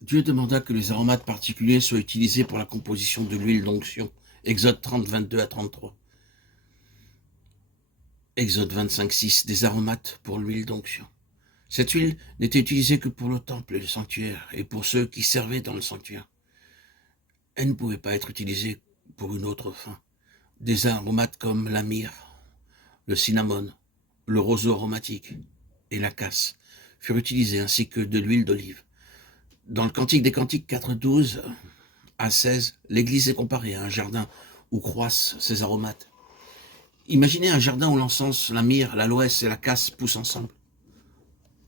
Dieu demanda que les aromates particuliers soient utilisés pour la composition de l'huile d'onction. Exode 30, 22 à 33. Exode 25, 6. Des aromates pour l'huile d'onction. Cette huile n'était utilisée que pour le temple et le sanctuaire, et pour ceux qui servaient dans le sanctuaire. Elle ne pouvait pas être utilisée pour une autre fin. Des aromates comme la myrrhe, le cinnamon, le roseau aromatique et la casse furent utilisés, ainsi que de l'huile d'olive. Dans le Cantique des Cantiques 4, 12 à 16, l'Église est comparée à un jardin où croissent ces aromates. Imaginez un jardin où l'encens, la myrrhe, l'aloès et la casse poussent ensemble.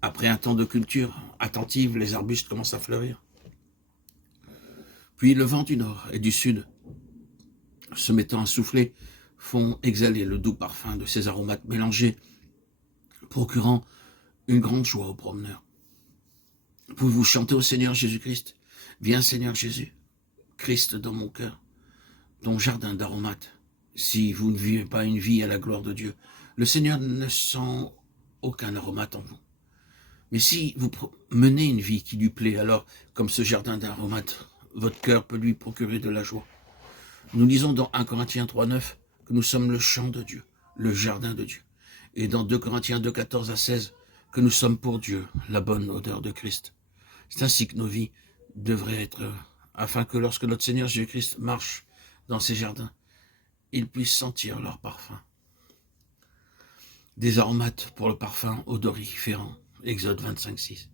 Après un temps de culture attentive, les arbustes commencent à fleurir. Puis le vent du nord et du sud, se mettant à souffler, font exhaler le doux parfum de ces aromates mélangés, procurant une grande joie aux promeneurs. Pouvez-vous chanter au Seigneur Jésus-Christ? Viens Seigneur Jésus, Christ dans mon cœur, ton jardin d'aromates. Si vous ne vivez pas une vie à la gloire de Dieu, le Seigneur ne sent aucun aromate en vous. Mais si vous menez une vie qui lui plaît, alors, comme ce jardin d'aromates, votre cœur peut lui procurer de la joie. Nous lisons dans 1 Corinthiens 3, 9 que nous sommes le champ de Dieu, le jardin de Dieu. Et dans 2 Corinthiens 2, 14 à 16, que nous sommes pour Dieu la bonne odeur de Christ. C'est ainsi que nos vies devraient être, afin que lorsque notre Seigneur Jésus-Christ marche dans ces jardins, il puisse sentir leur parfum. Des aromates pour le parfum odoriférant. Exode 25, 6.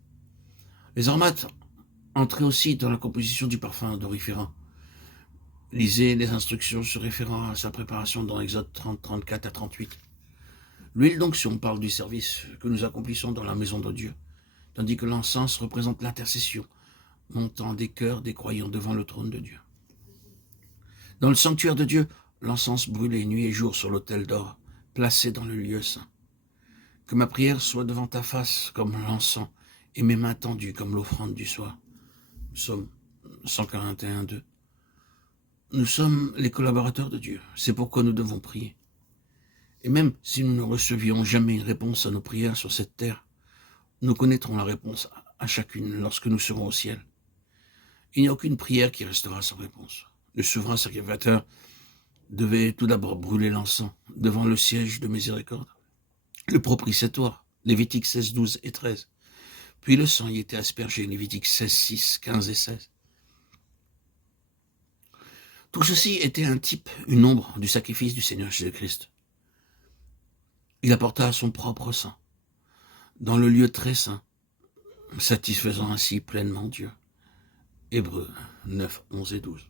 Les aromates entraient aussi dans la composition du parfum odoriférant. Lisez les instructions se référant à sa préparation dans Exode 30, 34 à 38. L'huile d'onction parle du service que nous accomplissons dans la maison de Dieu, tandis que l'encens représente l'intercession, montant des cœurs des croyants devant le trône de Dieu. Dans le sanctuaire de Dieu, l'encens brûlait nuit et jour sur l'autel d'or, placé dans le lieu saint. Que ma prière soit devant ta face comme l'encens, et mes mains tendues comme l'offrande du soir. Psaume 141, 2. Nous sommes les collaborateurs de Dieu, c'est pourquoi nous devons prier. Et même si nous ne recevions jamais une réponse à nos prières sur cette terre, nous connaîtrons la réponse à chacune lorsque nous serons au ciel. Il n'y a aucune prière qui restera sans réponse. Le souverain sacrificateur devait tout d'abord brûler l'encens devant le siège de miséricorde, le propitiatoire, Lévitique 16, 12 et 13. Puis le sang y était aspergé, Lévitique 16, 6, 15 et 16. Tout ceci était un type, une ombre du sacrifice du Seigneur Jésus-Christ. Il apporta son propre sang dans le lieu très saint, satisfaisant ainsi pleinement Dieu. Hébreux 9, 11 et 12.